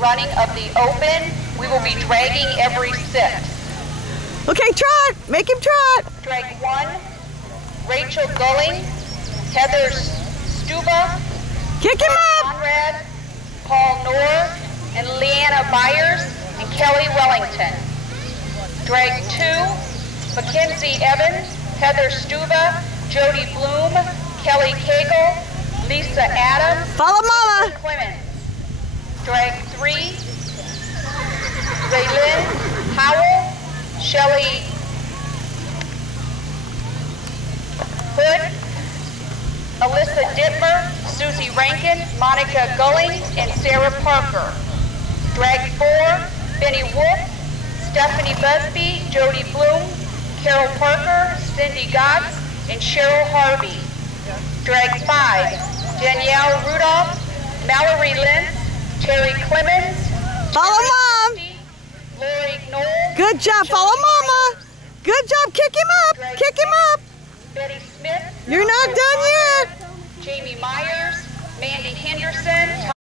running of the open. We will be dragging every 6. Okay, trot. Make him trot. Drag 1, Rachel Gulling, Heather Stuba, Kick him up. Conrad, Paul Knorr, and Leanna Byers, and Kelly Wellington. Drag 2, Mackenzie Evans, Heather Stuba, Jody Bloom, Kelly Cagle, Lisa Adams, Follow Mama. Clemens. Drag 3, Raylyn Howell, Shelley Hood, Alyssa Dittmer, Susie Rankin, Monica Gulling, and Sarah Parker. Drag 4, Benny Wolf, Stephanie Busby, Jody Bloom, Carol Parker, Cindy Gotts, and Cheryl Harvey. Drag 5, Danielle Rudolph, Mallory Lentz, Terry Clemens, Follow Mom. Lori Knoll, Good job. Follow Mama. Good job. Kick him up. Kick him up. Betty Smith, You're not done.